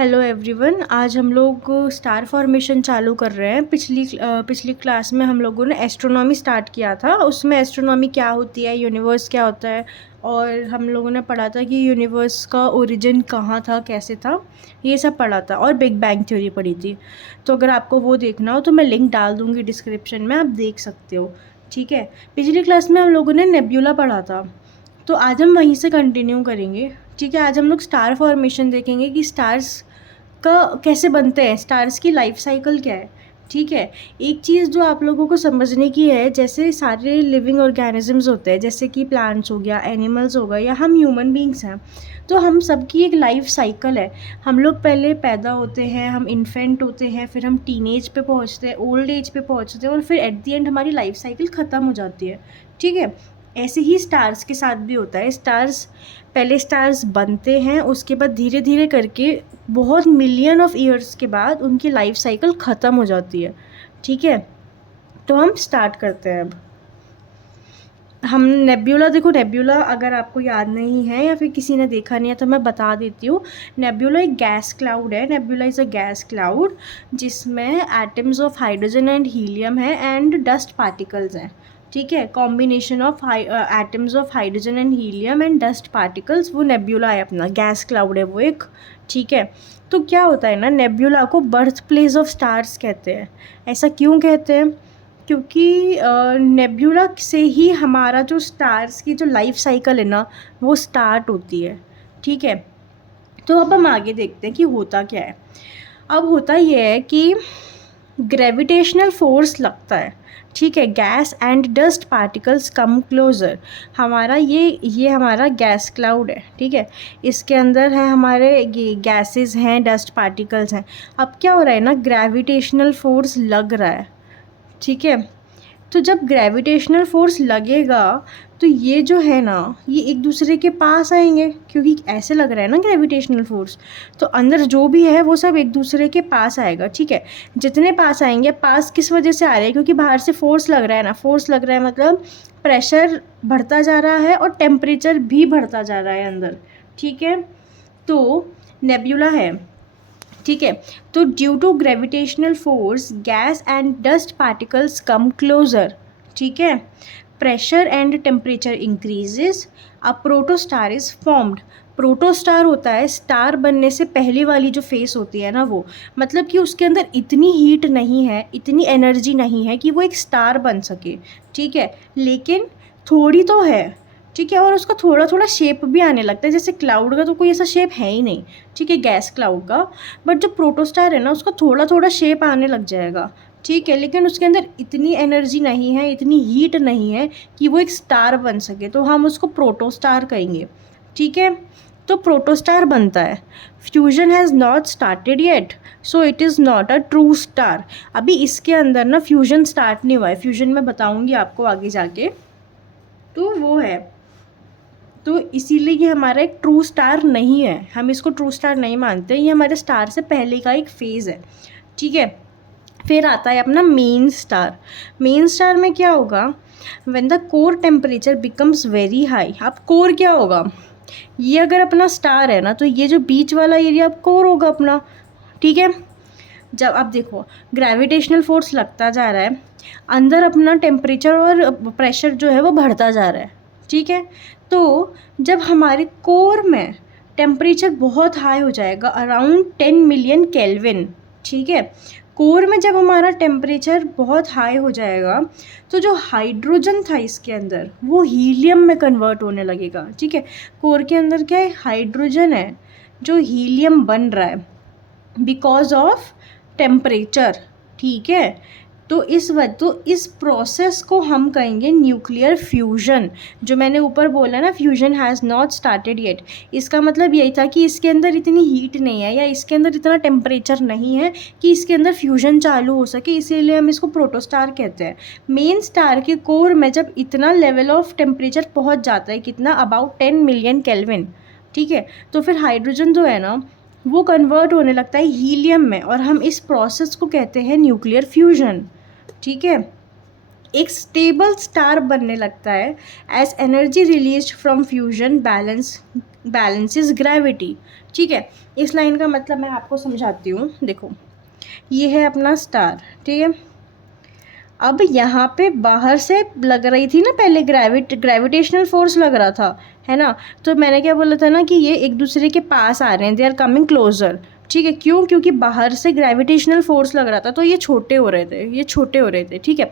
Hello everyone. आज हम लोग स्टार फॉर्मेशन चालू कर रहे हैं। पिछली क्लास में हम लोगों ने एस्ट्रोनॉमी स्टार्ट किया था। उसमें एस्ट्रोनॉमी क्या होती है, यूनिवर्स क्या होता है, और हम लोगों ने पढ़ा था कि यूनिवर्स का ओरिजिन कहाँ था, कैसे था, ये सब पढ़ा था, और बिग बैंग थ्योरी पढ़ी थी। तो अगर आपको वो देखना हो तो मैं लिंक डाल दूँगी डिस्क्रिप्शन में, आप देख सकते हो। ठीक है। पिछली क्लास में हम लोगों ने नेब्यूला पढ़ा था, तो आज हम वहीं से कंटिन्यू करेंगे। ठीक है। आज हम लोग स्टार फॉर्मेशन देखेंगे कि स्टार्स का कैसे बनते हैं, स्टार्स की लाइफ साइकिल क्या है। ठीक है। एक चीज़ जो आप लोगों को समझने की है, जैसे सारे लिविंग ऑर्गेनिजम्स होते हैं, जैसे कि प्लांट्स हो गया, एनिमल्स हो गया, या हम ह्यूमन बींग्स हैं, तो हम सबकी एक लाइफ साइकिल है। हम लोग पहले पैदा होते हैं, हम इन्फेंट होते हैं, फिर हम टीनेज पे पहुंचते हैं, ओल्ड एज पे पहुंचते हैं, और फिर एट दी एंड हमारी लाइफ साइकिल ख़त्म हो जाती है। ठीक है। ऐसे ही स्टार्स के साथ भी होता है। पहले स्टार्स बनते हैं, उसके बाद धीरे धीरे करके बहुत मिलियन ऑफ ईयर्स के बाद उनकी लाइफ साइकिल ख़त्म हो जाती है। ठीक है। तो हम स्टार्ट करते हैं अब। हम नेब्यूला देखो, नेब्यूला अगर आपको याद नहीं है या फिर किसी ने देखा नहीं है तो मैं बता देती हूँ। नेब्यूला एक गैस क्लाउड है। Nebula is a gas cloud जिसमें atoms of hydrogen and helium है एंड डस्ट पार्टिकल्स हैं। ठीक है। Combination of atoms of hydrogen and helium and dust particles, वो नेब्यूला है, अपना गैस क्लाउड है वो एक। ठीक है। तो क्या होता है ना, नेब्यूला को बर्थ प्लेस ऑफ स्टार्स कहते हैं। ऐसा क्यों कहते हैं? क्योंकि नेब्यूला से ही हमारा जो स्टार्स की जो लाइफ साइकिल है ना, वो स्टार्ट होती है। ठीक है। तो अब हम आगे देखते हैं कि होता क्या है। अब होता ये है कि ग्रेविटेशनल फोर्स लगता है। ठीक है। Gas and dust particles come closer. हमारा ये हमारा गैस क्लाउड है। ठीक है। इसके अंदर है हमारे ये गैसेस हैं, डस्ट पार्टिकल्स हैं। अब क्या हो रहा है ना, ग्रेविटेशनल फोर्स लग रहा है। ठीक है। तो जब ग्रेविटेशनल फोर्स लगेगा तो ये जो है ना, ये एक दूसरे के पास आएंगे, क्योंकि ऐसे लग रहा है ना ग्रेविटेशनल फोर्स, तो अंदर जो भी है वो सब एक दूसरे के पास आएगा। ठीक है। जितने पास आएंगे, पास किस वजह से आ रहे हैं? क्योंकि बाहर से फोर्स लग रहा है ना। फोर्स लग रहा है मतलब प्रेशर बढ़ता जा रहा है और टेम्परेचर भी बढ़ता जा रहा है अंदर। ठीक है। तो नेब्यूला है। ठीक है। तो due to gravitational force gas and dust particles come closer. ठीक है। Pressure and temperature increases, a protostar is formed. Protostar होता है स्टार बनने से पहले वाली जो फेस होती है ना, वो मतलब कि उसके अंदर इतनी हीट नहीं है, इतनी एनर्जी नहीं है कि वो एक स्टार बन सके। ठीक है। लेकिन थोड़ी तो है। ठीक है। और उसका थोड़ा थोड़ा शेप भी आने लगता है। जैसे क्लाउड का तो कोई ऐसा शेप है ही नहीं, ठीक है, गैस क्लाउड का। बट जो प्रोटोस्टार है ना, उसका थोड़ा थोड़ा शेप आने लग जाएगा। ठीक है। लेकिन उसके अंदर इतनी एनर्जी नहीं है, इतनी हीट नहीं है कि वो एक स्टार बन सके, तो हम उसको प्रोटोस्टार कहेंगे। ठीक है। तो प्रोटोस्टार बनता है। Fusion has not started yet, so it is not a true star. अभी इसके अंदर ना फ्यूजन स्टार्ट नहीं हुआ है। फ्यूजन मैं बताऊँगी आपको आगे जाके। तो वो है, तो इसीलिए ये हमारा एक ट्रू स्टार नहीं है, हम इसको ट्रू स्टार नहीं मानते। ये हमारे स्टार से पहले का एक फेज़ है। ठीक है। फिर आता है अपना मेन स्टार। मेन स्टार में क्या होगा, when the core temperature becomes very high. अब कोर क्या होगा, ये अगर अपना स्टार है ना, तो ये जो बीच वाला एरिया अब कोर होगा अपना। ठीक है। जब आप देखो ग्रेविटेशनल फोर्स लगता जा रहा है, अंदर अपना टेम्परेचर और प्रेशर जो है वो बढ़ता जा रहा है। ठीक है। तो जब हमारे कोर में टेम्परेचर बहुत हाई हो जाएगा, अराउंड 10 मिलियन केल्विन। ठीक है। कोर में जब हमारा टेम्परेचर बहुत हाई हो जाएगा, तो जो हाइड्रोजन था इसके अंदर, वो हीलियम में कन्वर्ट होने लगेगा। ठीक है। कोर के अंदर क्या है, हाइड्रोजन है जो हीलियम बन रहा है बिकॉज ऑफ टेम्परेचर। ठीक है। तो इस प्रोसेस को हम कहेंगे न्यूक्लियर फ्यूजन। जो मैंने ऊपर बोला ना, fusion has not started yet, इसका मतलब यही था कि इसके अंदर इतनी हीट नहीं है या इसके अंदर इतना टेम्परेचर नहीं है कि इसके अंदर फ्यूजन चालू हो सके, इसीलिए हम इसको प्रोटोस्टार कहते हैं। मेन स्टार के कोर में जब इतना लेवल ऑफ टेम्परेचर पहुंच जाता है, कितना, अबाउट 10 मिलियन केल्विन। ठीक है। तो फिर हाइड्रोजन जो है ना, वो कन्वर्ट होने लगता है हीलियम में, और हम इस प्रोसेस को कहते हैं न्यूक्लियर फ्यूजन। ठीक है। एक स्टेबल स्टार बनने लगता है as energy release from fusion balance balances gravity। ठीक है, इस लाइन का मतलब मैं आपको समझाती हूँ। देखो, ये है अपना स्टार, ठीक है। अब यहाँ पे बाहर से लग रही थी ना पहले ग्रेविटेशनल फोर्स लग रहा था, है ना। तो मैंने क्या बोला था ना कि ये एक दूसरे के पास आ रहे हैं, दे आर कमिंग क्लोजर। ठीक है, क्यों? क्योंकि बाहर से ग्रेविटेशनल फोर्स लग रहा था, तो ये छोटे हो रहे थे, ये छोटे हो रहे थे, ठीक है।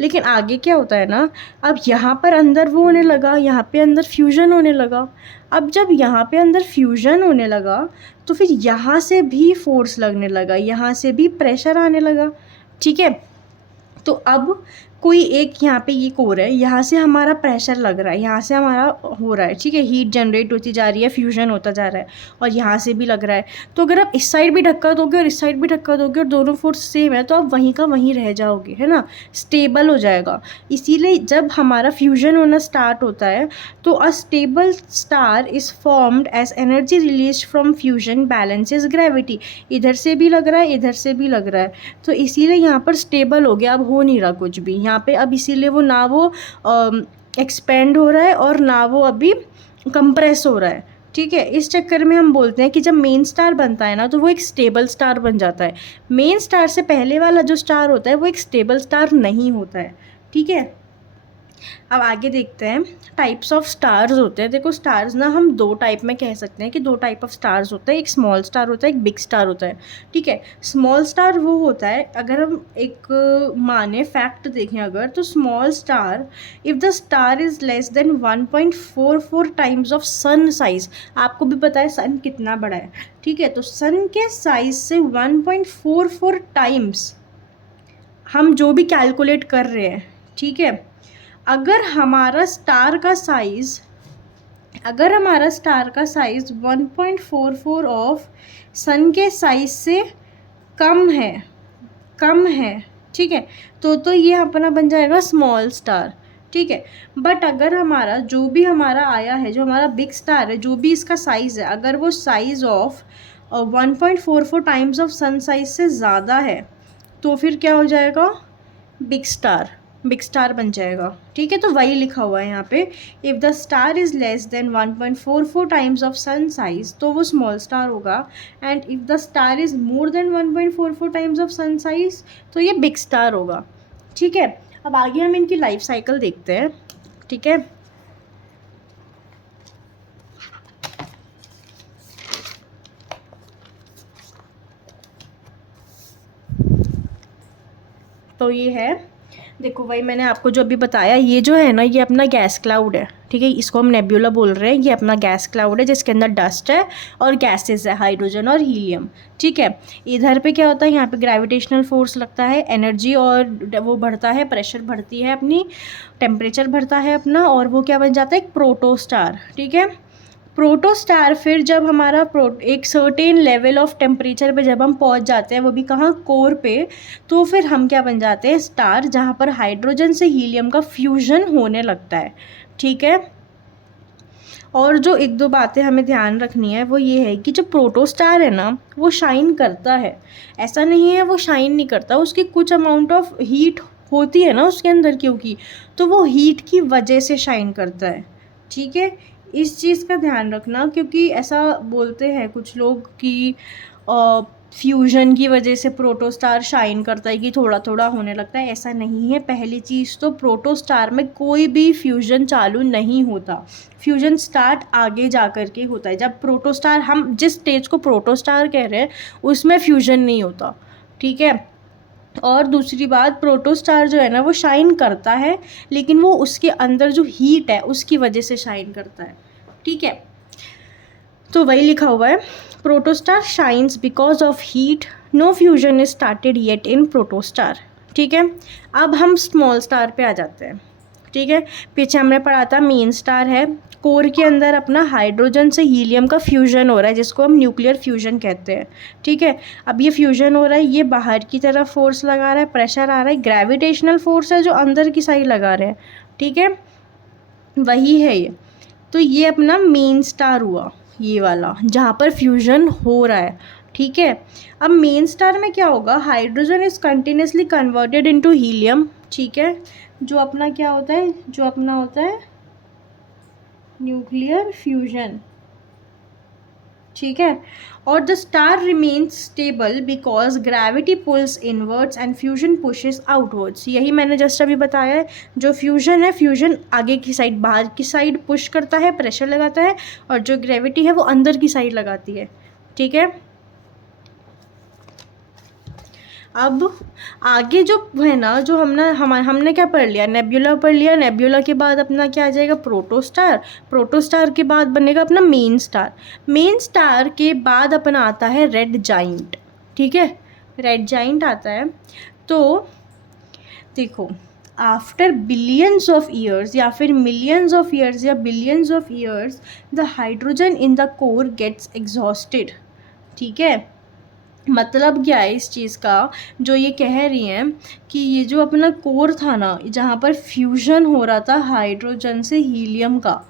लेकिन आगे क्या होता है ना, अब यहाँ पर अंदर वो होने लगा, यहाँ पे अंदर फ्यूजन होने लगा। अब जब यहाँ पे अंदर फ्यूजन होने लगा तो फिर यहाँ से भी फोर्स लगने लगा, यहाँ से भी प्रेशर आने लगा, ठीक है। तो अब कोई एक यहाँ पे ये कोर है, यहाँ से हमारा प्रेशर लग रहा है, यहाँ से हमारा हो रहा है, ठीक है, हीट जनरेट होती जा रही है, फ्यूजन होता जा रहा है, और यहाँ से भी लग रहा है। तो अगर आप इस साइड भी धक्का दोगे और इस साइड भी धक्का दोगे और दोनों फोर्स सेम है, तो आप वहीं का वहीं रह जाओगे, है ना, स्टेबल हो जाएगा। इसीलिए जब हमारा फ्यूजन होना स्टार्ट होता है तो a stable star is formed as energy release from fusion balances gravity. इधर से भी लग रहा है, इधर से भी लग रहा है, तो इसीलिए यहाँ पर स्टेबल हो गया, अब हो नहीं रहा कुछ भी यहाँ पे। अब इसीलिए वो ना वो एक्सपेंड हो रहा है और ना वो अभी कंप्रेस हो रहा है, ठीक है। इस चक्कर में हम बोलते हैं कि जब मेन स्टार बनता है ना तो वो एक स्टेबल स्टार बन जाता है। मेन स्टार से पहले वाला जो स्टार होता है वो एक स्टेबल स्टार नहीं होता है, ठीक है। अब आगे देखते हैं, टाइप्स ऑफ स्टार्स होते हैं। देखो, स्टार्स ना हम दो टाइप में कह सकते हैं कि दो टाइप ऑफ स्टार्स होते हैं, एक स्मॉल स्टार होता है, एक बिग स्टार होता है, ठीक है। स्मॉल स्टार वो होता है, अगर हम एक माने फैक्ट देखें अगर, तो small star if the star is less than 1.44 times of sun size. आपको भी पता है सन कितना बड़ा है, ठीक है। तो सन के साइज से 1.44 टाइम्स हम जो भी कैलकुलेट कर रहे हैं, ठीक है। अगर हमारा स्टार का साइज़ 1.44 ऑफ सन के साइज से कम है, ठीक है, तो ये अपना बन जाएगा स्मॉल स्टार, ठीक है। बट अगर हमारा जो भी हमारा आया है, जो हमारा बिग स्टार है, जो भी इसका साइज़ है, अगर वो size of 1.44 times of sun size से ज़्यादा है तो फिर क्या हो जाएगा, बिग स्टार बन जाएगा, ठीक है। तो वही लिखा हुआ है यहाँ पे, if the star is less than 1.44 times of sun size तो वो स्मॉल स्टार होगा, and if the star is more than 1.44 times of sun size तो ये बिग स्टार होगा, ठीक है। अब आगे हम इनकी लाइफ साइकिल देखते हैं, ठीक है। तो ये है, देखो भाई, मैंने आपको जो अभी बताया, ये जो है ना, ये अपना गैस क्लाउड है, ठीक है। इसको हम नेब्यूला बोल रहे हैं। ये अपना गैस क्लाउड है जिसके अंदर डस्ट है और गैसेस है, हाइड्रोजन और हीलियम, ठीक है। इधर पे क्या होता है, यहाँ पे ग्रेविटेशनल फोर्स लगता है, एनर्जी और वो बढ़ता है, प्रेशर बढ़ती है अपनी, टेम्परेचर बढ़ता है अपना, और वो क्या बन जाता है, एक प्रोटोस्टार, ठीक है। प्रोटोस्टार फिर जब हमारा एक सर्टेन लेवल ऑफ टेम्परेचर पे जब हम पहुंच जाते हैं, वो भी कहाँ, कोर पे, तो फिर हम क्या बन जाते हैं, स्टार, जहाँ पर हाइड्रोजन से हीलियम का फ्यूजन होने लगता है, ठीक है। और जो एक दो बातें हमें ध्यान रखनी है वो ये है कि जो प्रोटोस्टार है ना वो शाइन करता है, ऐसा नहीं है वो शाइन नहीं करता, उसकी कुछ अमाउंट ऑफ हीट होती है ना उसके अंदर, क्योंकि तो वो हीट की वजह से शाइन करता है, ठीक है। इस चीज़ का ध्यान रखना, क्योंकि ऐसा बोलते हैं कुछ लोग कि फ्यूजन की वजह से प्रोटोस्टार शाइन करता है, कि थोड़ा थोड़ा होने लगता है, ऐसा नहीं है। पहली चीज़ तो प्रोटोस्टार में कोई भी फ्यूजन चालू नहीं होता, फ्यूजन स्टार्ट आगे जा कर के होता है। जब प्रोटोस्टार, हम जिस स्टेज को प्रोटोस्टार कह रहे हैं उसमें फ्यूजन नहीं होता, ठीक है। और दूसरी बात, प्रोटोस्टार जो है ना वो शाइन करता है, लेकिन वो उसके अंदर जो हीट है उसकी वजह से शाइन करता है, ठीक है। तो वही लिखा हुआ है, protostar shines because of heat, no fusion is started yet in protostar, ठीक है। अब हम स्मॉल स्टार पे आ जाते हैं, ठीक है। पीछे हमने पढ़ा था मेन स्टार है, कोर के अंदर अपना हाइड्रोजन से हीलियम का फ्यूजन हो रहा है, जिसको हम न्यूक्लियर फ्यूजन कहते हैं, ठीक है। अब ये फ्यूजन हो रहा है, ये बाहर की तरफ फोर्स लगा रहा है, प्रेशर आ रहा है, ग्रेविटेशनल फोर्स है जो अंदर की साइड लगा रहे हैं, ठीक है, वही है ये। तो ये अपना मेन स्टार हुआ, ये वाला जहाँ पर फ्यूजन हो रहा है, ठीक है। अब मेन स्टार में क्या होगा, hydrogen is continuously converted into helium, ठीक है, जो अपना क्या होता है, जो अपना होता है न्यूक्लियर फ्यूजन, ठीक है। और the star remains stable because gravity pulls inwards and fusion pushes outwards. यही मैंने जस्ट अभी बताया है, जो फ्यूजन है, फ्यूजन आगे की साइड, बाहर की साइड पुश करता है, प्रेशर लगाता है, और जो ग्रेविटी है वो अंदर की साइड लगाती है। ठीक है। अब आगे जो है ना, जो हमने क्या पढ़ लिया, नेब्यूला पढ़ लिया। नेब्यूला के बाद अपना क्या आ जाएगा, प्रोटोस्टार। प्रोटोस्टार के बाद बनेगा अपना मेन स्टार। मेन स्टार के बाद अपना आता है रेड जाइंट। ठीक है, रेड जाइंट आता है। तो देखो, आफ्टर बिलियंस ऑफ ईयर्स या फिर मिलियंस ऑफ ईयर्स या billions of years, the hydrogen in the core gets exhausted. ठीक है, मतलब क्या है इस चीज़ का, जो ये कह रही हैं कि ये जो अपना कोर था ना, जहाँ पर फ्यूजन हो रहा था हाइड्रोजन से हीलियम का,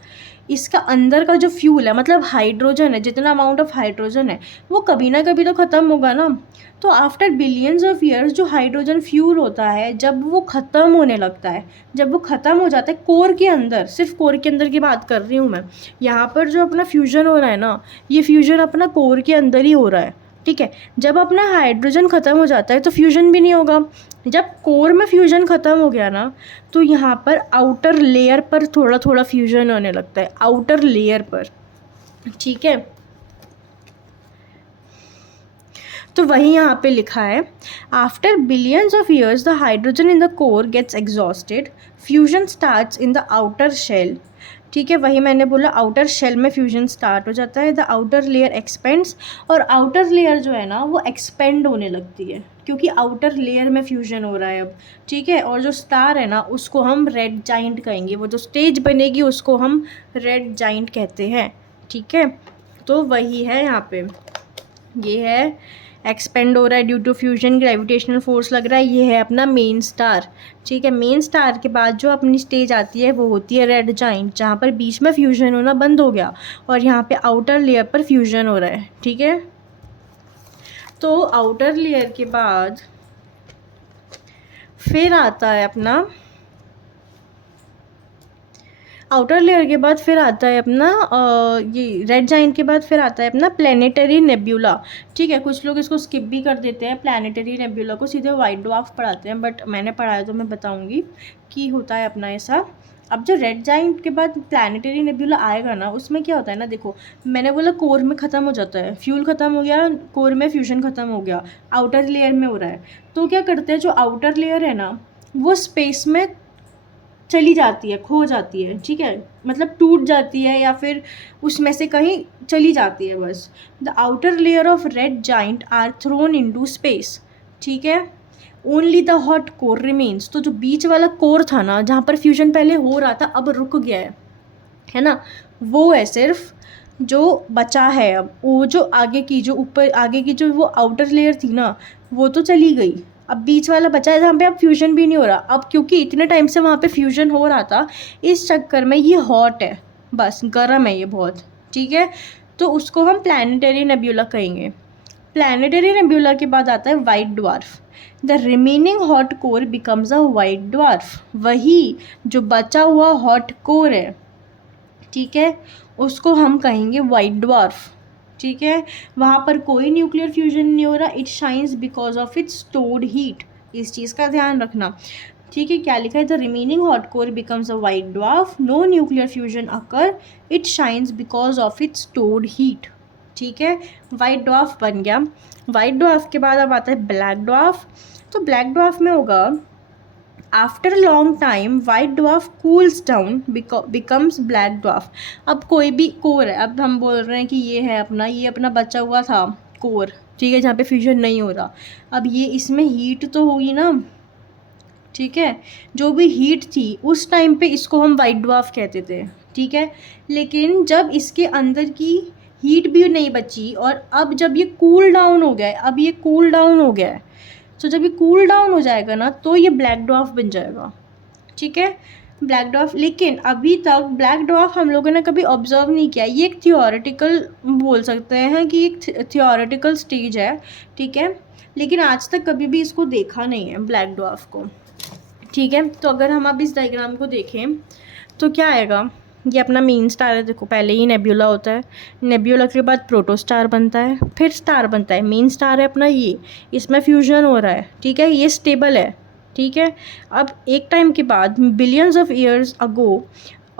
इसका अंदर का जो फ्यूल है, मतलब हाइड्रोजन है, जितना अमाउंट ऑफ हाइड्रोजन है, वो कभी ना कभी तो ख़त्म होगा ना। तो आफ्टर बिलियंस ऑफ ईयर्स जो हाइड्रोजन फ्यूल होता है, जब वो ख़त्म होने लगता है, जब वो ख़त्म हो जाता है कोर के अंदर, सिर्फ कोर के अंदर की बात कर रही हूँ मैं, यहाँ पर जो अपना फ्यूजन हो रहा है ना, ये फ्यूजन अपना कोर के अंदर ही हो रहा है। ठीक है, जब अपना हाइड्रोजन ख़त्म हो जाता है तो फ्यूजन भी नहीं होगा। जब कोर में फ्यूजन ख़त्म हो गया ना, तो यहाँ पर आउटर लेयर पर थोड़ा थोड़ा फ्यूजन होने लगता है, आउटर लेयर पर। ठीक है, तो वही यहाँ पे लिखा है, after billions of years the hydrogen in the core gets exhausted, fusion starts in the outer shell. ठीक है, वही मैंने बोला, आउटर शेल में फ्यूजन स्टार्ट हो जाता है, द आउटर लेयर एक्सपेंड्स। और आउटर लेयर जो है ना, वो एक्सपेंड होने लगती है, क्योंकि आउटर लेयर में फ्यूजन हो रहा है अब। ठीक है, और जो स्टार है ना, उसको हम रेड जाइंट कहेंगे, वो जो स्टेज बनेगी उसको हम रेड जाइंट कहते हैं। ठीक है, तो वही है यहाँ पे, ये है एक्सपेंड हो रहा है due to fusion, gravitational force लग रहा है, ये है अपना मेन स्टार। ठीक है, मेन स्टार के बाद जो अपनी स्टेज आती है वो होती है रेड जाइंट, जहाँ पर बीच में फ्यूजन होना बंद हो गया और यहाँ पे आउटर लेयर पर फ्यूजन हो रहा है। ठीक है, तो आउटर लेयर के बाद फिर आता है अपना, आउटर लेयर के बाद फिर आता है अपना ये रेड जाइंट के बाद फिर आता है अपना प्लैनेटरी नेब्यूला। ठीक है, कुछ लोग इसको स्किप भी कर देते हैं, प्लैनेटरी नेब्यूला को सीधे वाइट ड्वार्फ पढ़ाते हैं, बट मैंने पढ़ाया तो मैं बताऊंगी कि होता है अपना ऐसा। अब जो रेड जाइंट के बाद प्लैनेटरी नेब्यूला आएगा ना, उसमें क्या होता है ना, देखो मैंने बोला कोर में ख़त्म हो जाता है, फ्यूल ख़त्म हो गया, कोर में फ्यूजन ख़त्म हो गया, आउटर लेयर में हो रहा है। तो क्या करते हैं, जो आउटर लेयर है ना, वो स्पेस में चली जाती है, खो जाती है। ठीक है, मतलब टूट जाती है या फिर उसमें से कहीं चली जाती है बस। The outer layer of red giant are thrown into space. ठीक है, only the hot core remains. तो जो बीच वाला कोर था ना, जहाँ पर फ्यूजन पहले हो रहा था, अब रुक गया है ना, वो है सिर्फ जो बचा है। अब वो जो आगे की, जो ऊपर आगे की जो वो आउटर लेयर थी ना, वो तो चली गई, अब बीच वाला बचा है जहाँ पे अब फ्यूजन भी नहीं हो रहा। अब क्योंकि इतने टाइम से वहाँ पे फ्यूजन हो रहा था, इस चक्कर में ये हॉट है, बस गर्म है ये बहुत। ठीक है, तो उसको हम प्लैनेटरी नेब्यूला कहेंगे। प्लैनेटरी नेब्यूला के बाद आता है white dwarf. The remaining hot core becomes a white dwarf. वही जो बचा हुआ हॉट कोर है, ठीक है, उसको हम कहेंगे वाइट ड्वार्फ। ठीक है, वहाँ पर कोई न्यूक्लियर फ्यूजन नहीं हो रहा, it shines because of its stored heat. इस चीज़ का ध्यान रखना। ठीक है, क्या लिखा है, the remaining hot core becomes a white dwarf, no nuclear fusion occur, it shines because of its stored heat. ठीक है, वाइट ड्वार्फ बन गया। वाइट ड्वार्फ के बाद अब आता है ब्लैक ड्वार्फ। तो ब्लैक ड्वार्फ में होगा, after long time white dwarf cools down becomes black dwarf. अब कोई भी कोर है, अब हम बोल रहे हैं कि ये है अपना, ये अपना बचा हुआ था कोर, ठीक है, जहाँ पे फ्यूजन नहीं हो रहा। अब ये इसमें हीट तो होगी ना, ठीक है, जो भी हीट थी उस टाइम पे इसको हम वाइट ड्वार्फ कहते थे। ठीक है, लेकिन जब इसके अंदर की हीट भी नहीं बची और अब जब ये कूल डाउन हो गया है, अब ये कूल डाउन हो गया है, तो जब ये कूल डाउन हो जाएगा ना, तो ये ब्लैक ड्वार्फ बन जाएगा। ठीक है, ब्लैक ड्वार्फ। लेकिन अभी तक ब्लैक ड्वार्फ हम लोगों ने कभी ऑब्जर्व नहीं किया, ये एक थियोरेटिकल बोल सकते हैं कि एक थियोरेटिकल स्टेज है। ठीक है, लेकिन आज तक कभी भी इसको देखा नहीं है ब्लैक ड्वार्फ को। ठीक है, तो अगर हम अब इस डायग्राम को देखें तो क्या आएगा, ये अपना मेन स्टार है। देखो पहले ही नेब्यूला होता है, नेब्यूला के बाद प्रोटोस्टार बनता है, फिर स्टार बनता है। मेन स्टार है अपना ये, इसमें फ्यूजन हो रहा है, ठीक है, ये स्टेबल है, ठीक है। अब एक टाइम के बाद billions of years ago,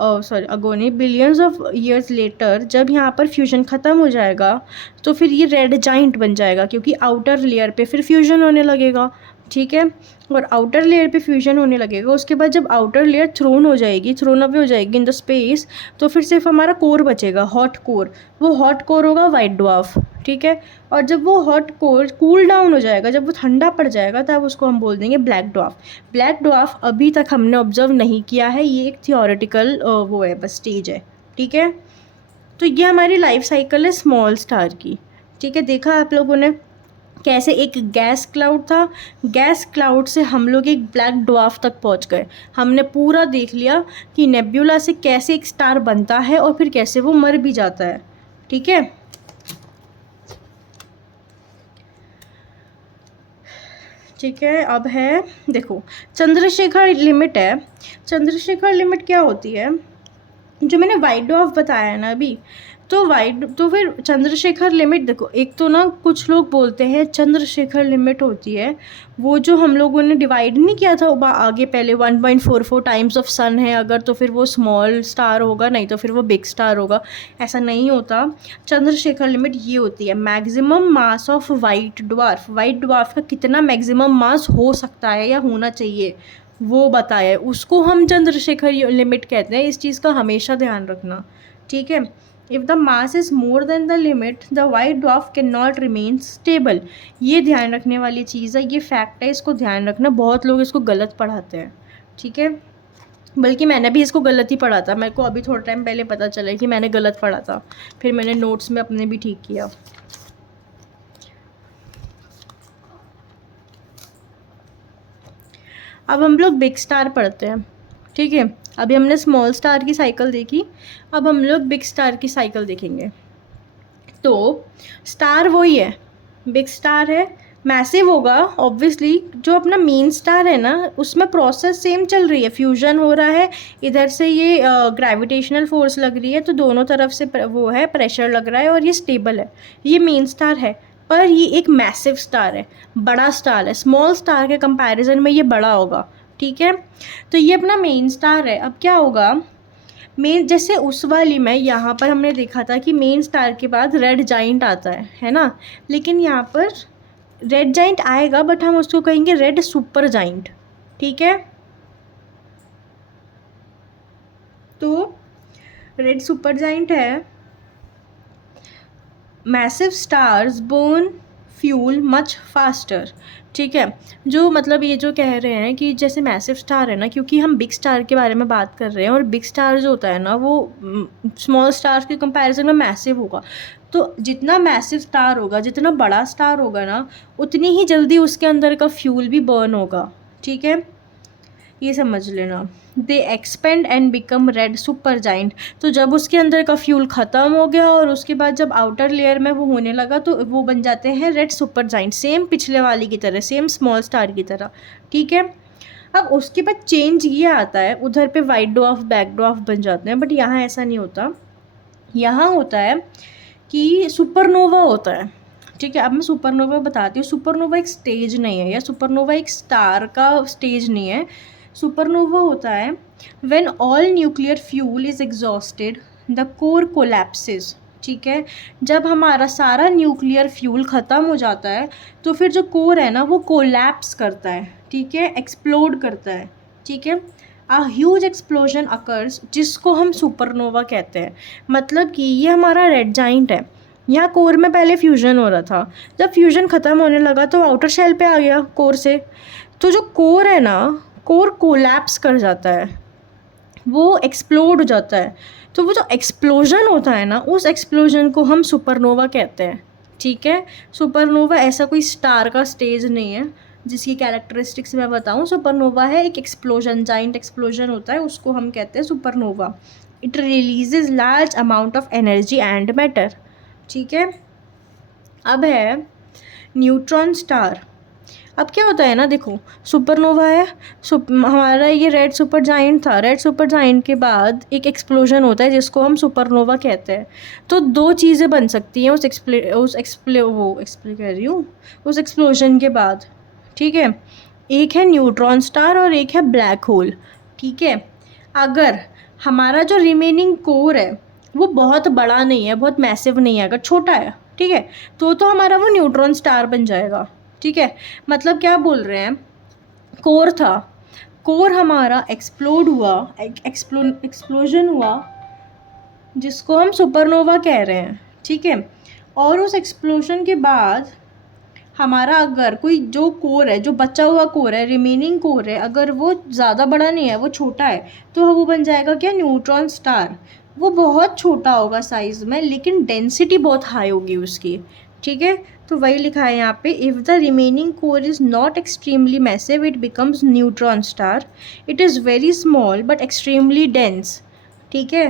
sorry ago नहीं, बिलियंस ऑफ ईयर्स लेटर, जब यहाँ पर फ्यूजन ख़त्म हो जाएगा तो फिर ये रेड जाइंट बन जाएगा, क्योंकि आउटर लेयर पे फिर फ्यूजन होने लगेगा, ठीक है। और आउटर लेयर पे फ्यूजन होने लगेगा, उसके बाद जब आउटर लेयर थ्रोन हो जाएगी, थ्रोन अवे हो जाएगी इन द स्पेस, तो फिर सिर्फ हमारा कोर बचेगा, हॉट कोर। वो हॉट कोर होगा वाइट ड्वार्फ, ठीक है। और जब वो हॉट कोर कूल डाउन हो जाएगा, जब वो ठंडा पड़ जाएगा, तब उसको हम बोल देंगे ब्लैक ड्वार्फ। ब्लैक ड्वार्फ अभी तक हमने ऑब्जर्व नहीं किया है, ये एक थियोरेटिकल वो है, बस स्टेज है, ठीक है। तो ये हमारी लाइफ साइकिल है स्मॉल स्टार की, ठीक है। देखा आप लोगों ने कैसे एक गैस क्लाउड था, गैस क्लाउड से हम लोग एक ब्लैक ड्वार्फ तक पहुंच गए। हमने पूरा देख लिया कि नेब्यूला से कैसे एक स्टार बनता है और फिर कैसे वो मर भी जाता है, ठीक है। ठीक है, अब है देखो चंद्रशेखर लिमिट है। चंद्रशेखर लिमिट क्या होती है, जो मैंने वाइट ड्वार्फ बताया है ना अभी, तो फिर चंद्रशेखर लिमिट देखो, एक तो ना कुछ लोग बोलते हैं चंद्रशेखर लिमिट होती है वो जो हम लोगों ने डिवाइड नहीं किया था आगे पहले 1.44 टाइम्स ऑफ सन है अगर, तो फिर वो स्मॉल स्टार होगा, नहीं तो फिर वो बिग स्टार होगा। ऐसा नहीं होता। चंद्रशेखर लिमिट ये होती है maximum mass of white dwarf. White dwarf का कितना मैक्सिमम मास हो सकता है या होना चाहिए वो बताया है, उसको हम चंद्रशेखर लिमिट कहते हैं। इस चीज़ का हमेशा ध्यान रखना, ठीक है। If the mass is more then the limit the white dwarf can not remain stable. ये ध्यान रखने वाली चीज़ है, ये फैक्ट है, इसको ध्यान रखना। बहुत लोग इसको गलत पढ़ाते हैं, ठीक है। बल्कि मैंने भी इसको गलत ही पढ़ा था, मेरे को अभी थोड़ा टाइम पहले पता चला कि मैंने गलत पढ़ा था, फिर मैंने नोट्स में अपने भी ठीक किया। अब हम लोग बिग स्टार पढ़ते हैं, ठीक है। अभी हमने स्मॉल स्टार की साइकिल देखी, अब हम लोग बिग स्टार की साइकिल देखेंगे। तो स्टार वही है, बिग स्टार है, मैसिव होगा ऑब्वियसली। जो अपना मेन स्टार है ना, उसमें प्रोसेस सेम चल रही है, फ्यूजन हो रहा है, इधर से ये ग्रेविटेशनल फोर्स लग रही है, तो दोनों तरफ से वो है, प्रेशर लग रहा है और ये स्टेबल है, ये मेन स्टार है। पर ये एक मैसिव स्टार है, बड़ा स्टार है, स्मॉल स्टार के कंपैरिजन में ये बड़ा होगा, ठीक है। तो ये अपना मेन स्टार है। अब क्या होगा, मेन जैसे उस वाली में यहाँ पर हमने देखा था कि मेन स्टार के बाद रेड जाइंट आता है ना, लेकिन यहाँ पर रेड जाइंट आएगा बट हम उसको कहेंगे रेड सुपर जाइंट, ठीक है। तो रेड सुपर जाइंट है। Massive stars burn fuel much faster, ठीक है। जो मतलब ये जो कह रहे हैं कि जैसे मैसिव स्टार है ना, क्योंकि हम बिग स्टार के बारे में बात कर रहे हैं और बिग स्टार जो होता है ना वो स्मॉल स्टार्स के कंपैरिजन में मैसिव होगा। तो जितना मैसिव स्टार होगा, जितना बड़ा स्टार होगा ना, उतनी ही जल्दी उसके अंदर का फ्यूल भी बर्न होगा, ठीक है। ये समझ लेना। They expand and become red super giant. तो जब उसके अंदर का फ्यूल ख़त्म हो गया और उसके बाद जब आउटर लेयर में वो होने लगा, तो वो बन जाते हैं रेड सुपर जाइंट, सेम पिछले वाली की तरह, सेम स्मॉल स्टार की तरह, ठीक है। अब उसके बाद चेंज ये आता है, उधर पे वाइट ड्वार्फ ब्लैक ड्वार्फ बन जाते हैं, बट यहाँ ऐसा नहीं होता। यहाँ होता है कि सुपरनोवा होता है, ठीक है। अब मैं सुपरनोवा बताती हूँ। सुपरनोवा एक स्टेज नहीं है, या सुपरनोवा एक स्टार का स्टेज नहीं है। सुपरनोवा होता है when all nuclear fuel is exhausted the core collapses, ठीक है। जब हमारा सारा न्यूक्लियर फ्यूल ख़त्म हो जाता है तो फिर जो कोर है ना वो कोलैप्स करता है, ठीक है, एक्सप्लोड करता है, ठीक है। अ ह्यूज एक्सप्लोजन अकर्स, जिसको हम सुपरनोवा कहते हैं। मतलब कि ये हमारा रेड जाइंट है, यहाँ कोर में पहले फ्यूजन हो रहा था, जब फ्यूजन ख़त्म होने लगा तो आउटर शेल पे आ गया कोर से, तो जो कोर है ना, कोर कोलैप्स कर जाता है, वो एक्सप्लोड हो जाता है। तो वो जो एक्सप्लोजन होता है ना, उस एक्सप्लोजन को हम सुपरनोवा कहते हैं, ठीक है। सुपरनोवा ऐसा कोई स्टार का स्टेज नहीं है जिसकी कैरेक्टरिस्टिक्स मैं बताऊँ। सुपरनोवा है एक एक्सप्लोजन, जाइंट एक्सप्लोजन होता है, उसको हम कहते हैं supernova. It releases large amount of energy and matter, ठीक है। अब है न्यूट्रॉन स्टार। अब क्या होता है ना, देखो सुपरनोवा है, हमारा ये रेड सुपर जाइंट था, रेड सुपर जाइंट के बाद एक एक्सप्लोजन होता है जिसको हम सुपरनोवा कहते हैं। तो दो चीज़ें बन सकती हैं उस एक्सप्लोजन के बाद, ठीक है। एक है न्यूट्रॉन स्टार और एक है ब्लैक होल, ठीक है। अगर हमारा जो रिमेनिंग कोर है वो बहुत बड़ा नहीं है, बहुत मैसिव नहीं है, अगर छोटा है, ठीक है, तो हमारा वो न्यूट्रॉन स्टार बन जाएगा, ठीक है। मतलब क्या बोल रहे हैं, कोर था, कोर हमारा एक्सप्लोड हुआ, एक्सप्लोजन हुआ जिसको हम सुपरनोवा कह रहे हैं, ठीक है। और उस एक्सप्लोजन के बाद हमारा अगर कोई जो कोर है, जो बचा हुआ कोर है, रिमेनिंग कोर है, अगर वो ज़्यादा बड़ा नहीं है, वो छोटा है, तो वो बन जाएगा क्या, न्यूट्रॉन स्टार। वो बहुत छोटा होगा साइज़ में, लेकिन डेंसिटी बहुत हाई होगी उसकी, ठीक है। तो वही लिखा है यहाँ पे, if the remaining core is not extremely massive it becomes neutron star, it is very small but extremely dense, ठीक है।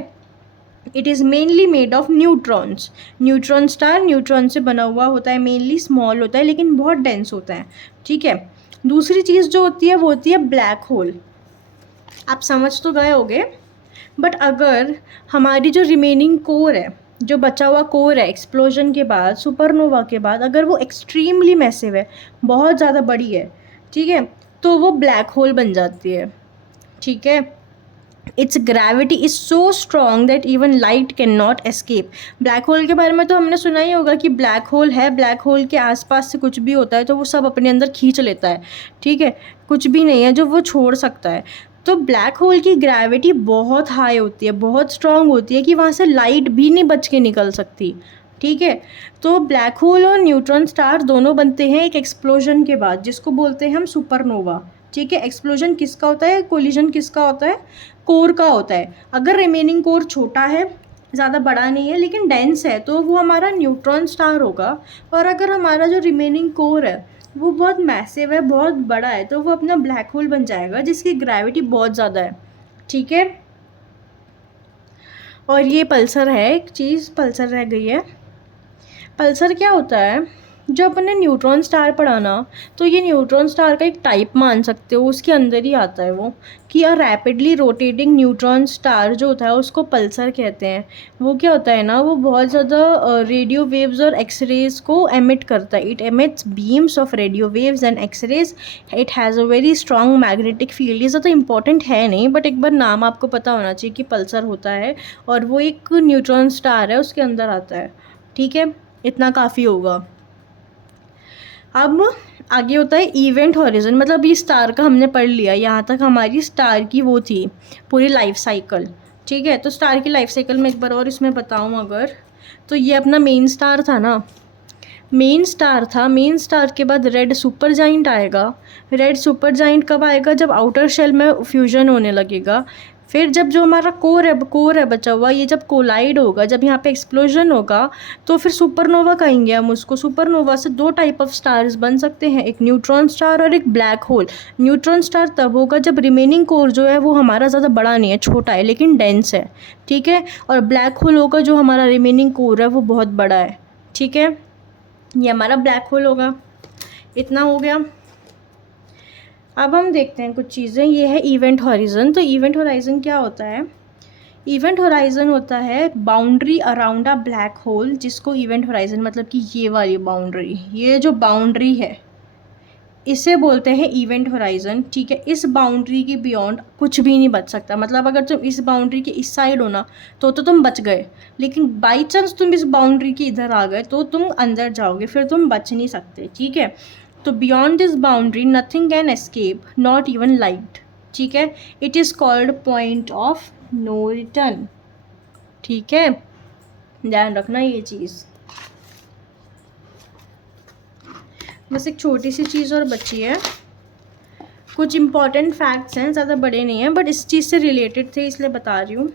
It is mainly made of neutrons, neutron star neutron से बना हुआ होता है, मेनली स्मॉल होता है लेकिन बहुत डेंस होता है, ठीक है। दूसरी चीज़ जो होती है वो होती है ब्लैक होल। आप समझ तो गए होगे, बट अगर हमारी जो रिमेनिंग कोर है, जो बचा हुआ कोर है एक्सप्लोजन के बाद, सुपरनोवा के बाद, अगर वो एक्सट्रीमली मैसिव है, बहुत ज़्यादा बड़ी है, ठीक है, तो वो ब्लैक होल बन जाती है, ठीक है। It's gravity is so strong that even light can not escape. Black hole के बारे में तो हमने सुना ही होगा कि ब्लैक होल है, ब्लैक होल के आसपास से कुछ भी होता है तो वो सब अपने अंदर खींच लेता है, ठीक है, कुछ भी नहीं है जो वो छोड़ सकता है। तो ब्लैक होल की ग्रेविटी बहुत हाई होती है, बहुत स्ट्रॉन्ग होती है कि वहाँ से लाइट भी नहीं बच के निकल सकती, ठीक है। तो ब्लैक होल और न्यूट्रॉन स्टार दोनों बनते हैं एक एक्सप्लोजन के बाद, जिसको बोलते हैं हम सुपरनोवा, ठीक है। एक्सप्लोजन किसका होता है, कोलिजन किसका होता है, कोर का होता है। अगर रिमेनिंग कोर छोटा है, ज़्यादा बड़ा नहीं है लेकिन डेंस है, तो वो हमारा न्यूट्रॉन स्टार होगा। और अगर हमारा जो रिमेनिंग कोर है वो बहुत मैसिव है, बहुत बड़ा है, तो वो अपना ब्लैक होल बन जाएगा जिसकी ग्रेविटी बहुत ज़्यादा है, ठीक है। और ये पल्सर है, एक चीज़ पल्सर रह गई है। पल्सर क्या होता है, जो अपने न्यूट्रॉन स्टार पढ़ा ना, तो ये न्यूट्रॉन स्टार का एक टाइप मान सकते हो, उसके अंदर ही आता है वो, कि अ रैपिडली रोटेटिंग न्यूट्रॉन स्टार जो होता है उसको पल्सर कहते हैं। वो क्या होता है ना, वो बहुत ज़्यादा रेडियो वेव्स और एक्सरेज को एमिट करता है। It emits beams of radio waves and x rays, it has a very strong magnetic field. ये ज़्यादा इंपॉर्टेंट है नहीं, बट एक बार नाम आपको पता होना चाहिए कि पल्सर होता है और वो एक न्यूट्रॉन स्टार है, उसके अंदर आता है, ठीक है। इतना काफ़ी होगा। अब आगे होता है इवेंट हॉरिजन, मतलब ये स्टार का हमने पढ़ लिया, यहाँ तक हमारी स्टार की वो थी पूरी लाइफ साइकिल, ठीक है। तो स्टार की लाइफ साइकिल में एक बार और इसमें बताऊँ अगर, तो ये अपना मेन स्टार था ना, मेन स्टार था, मेन स्टार के बाद रेड सुपर जाइंट आएगा। रेड सुपर जाइंट कब आएगा, जब आउटर शेल में फ्यूजन होने लगेगा। फिर जब जो हमारा कोर है बचा हुआ, ये जब कोलाइड होगा, जब यहाँ पे एक्सप्लोजन होगा, तो फिर सुपरनोवा कहेंगे हम उसको। सुपरनोवा से दो टाइप ऑफ स्टार्स बन सकते हैं, एक न्यूट्रॉन स्टार और एक ब्लैक होल। न्यूट्रॉन स्टार तब होगा जब रिमेनिंग कोर जो है वो हमारा ज़्यादा बड़ा नहीं है, छोटा है लेकिन डेंस है, ठीक है। और ब्लैक होल होगा जो हमारा रिमेनिंग कोर है वो बहुत बड़ा है, ठीक है। ये हमारा ब्लैक होल होगा। इतना हो गया। अब हम देखते हैं कुछ चीज़ें। ये है इवेंट हॉरिजन। तो इवेंट हॉरिजन क्या होता है, इवेंट हॉराइजन होता है बाउंड्री अराउंड अ ब्लैक होल, जिसको इवेंट हॉराइजन मतलब कि ये वाली बाउंड्री, ये जो बाउंड्री है इसे बोलते हैं इवेंट हॉराइजन, ठीक है। इस बाउंड्री के बियॉन्ड कुछ भी नहीं बच सकता। मतलब अगर तुम इस बाउंड्री के इस साइड हो ना तो तुम बच गए, लेकिन बाई चांस तुम इस बाउंड्री के इधर आ गए तो तुम अंदर जाओगे, फिर तुम बच नहीं सकते, ठीक है। तो beyond this boundary nothing can escape, not even light, ठीक है। It is called point of no return, ठीक है, ध्यान रखना ये चीज़। बस एक छोटी सी चीज़ और बची है, कुछ इंपॉर्टेंट फैक्ट्स हैं, ज़्यादा बड़े नहीं हैं बट इस चीज़ से रिलेटेड थे इसलिए बता रही हूँ,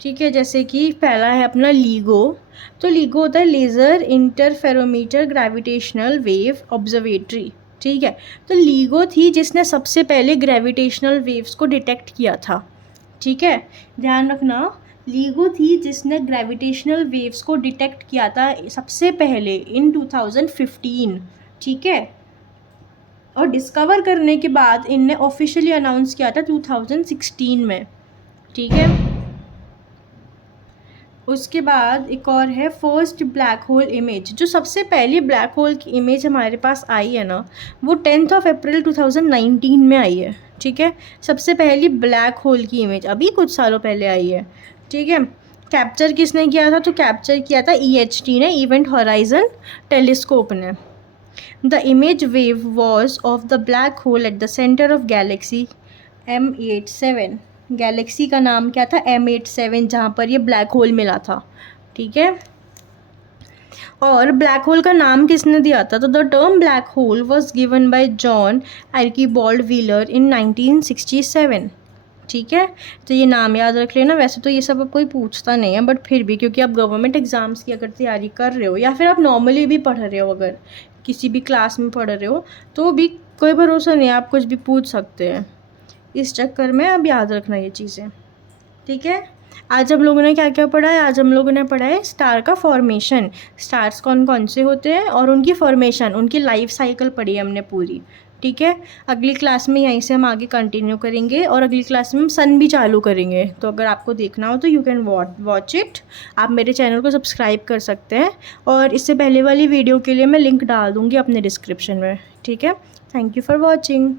ठीक है। जैसे कि पहला है अपना लीगो। तो लीगो होता है laser interferometer gravitational wave observatory, ठीक है। तो लीगो थी जिसने सबसे पहले ग्रेविटेशनल वेव्स को डिटेक्ट किया था, ठीक है, ध्यान रखना। लीगो थी जिसने ग्रेविटेशनल वेव्स को डिटेक्ट किया था सबसे पहले इन 2015, ठीक है। और डिस्कवर करने के बाद इनने ऑफिशियली अनाउंस किया था 2016 में, ठीक है। उसके बाद एक और है फर्स्ट ब्लैक होल इमेज। जो सबसे पहली ब्लैक होल की इमेज हमारे पास आई है ना, वो 10 अप्रैल 2019 में आई है, ठीक है। सबसे पहली ब्लैक होल की इमेज अभी कुछ सालों पहले आई है, ठीक है। कैप्चर किसने किया था? तो कैप्चर किया था EHT ने, इवेंट हॉराइजन टेलीस्कोप ने। The image wave was of the black hole at the centre of Galaxy M87। Galaxy का नाम क्या था? M87, जहाँ पर ये ब्लैक होल मिला था, ठीक है। और ब्लैक होल का नाम किसने दिया था? तो the term black hole was given by John Archibald Wheeler in 1967, ठीक है। तो ये नाम याद रख लेना। वैसे तो ये सब अब कोई पूछता नहीं है, बट फिर भी क्योंकि आप गवर्नमेंट एग्ज़ाम्स की अगर तैयारी कर रहे हो या फिर आप नॉर्मली भी पढ़ रहे हो, अगर किसी भी क्लास में पढ़ रहे हो, तो भी कोई भरोसा नहीं है, आप कुछ भी पूछ सकते हैं। इस चक्कर में अब याद रखना ये चीज़ें, ठीक है। आज हम लोगों ने क्या क्या पढ़ा है? आज हम लोगों ने पढ़ा है स्टार का फॉर्मेशन, स्टार्स कौन कौन से होते हैं और उनकी फॉर्मेशन, उनकी लाइफ साइकिल पढ़ी हमने पूरी, ठीक है। अगली क्लास में यहीं से हम आगे कंटिन्यू करेंगे और अगली क्लास में हम सन भी चालू करेंगे। तो अगर आपको देखना हो तो यू कैन वॉच इट। आप मेरे चैनल को सब्सक्राइब कर सकते हैं और इससे पहले वाली वीडियो के लिए मैं लिंक डाल दूँगी अपने डिस्क्रिप्शन में, ठीक है। Thank you for watching.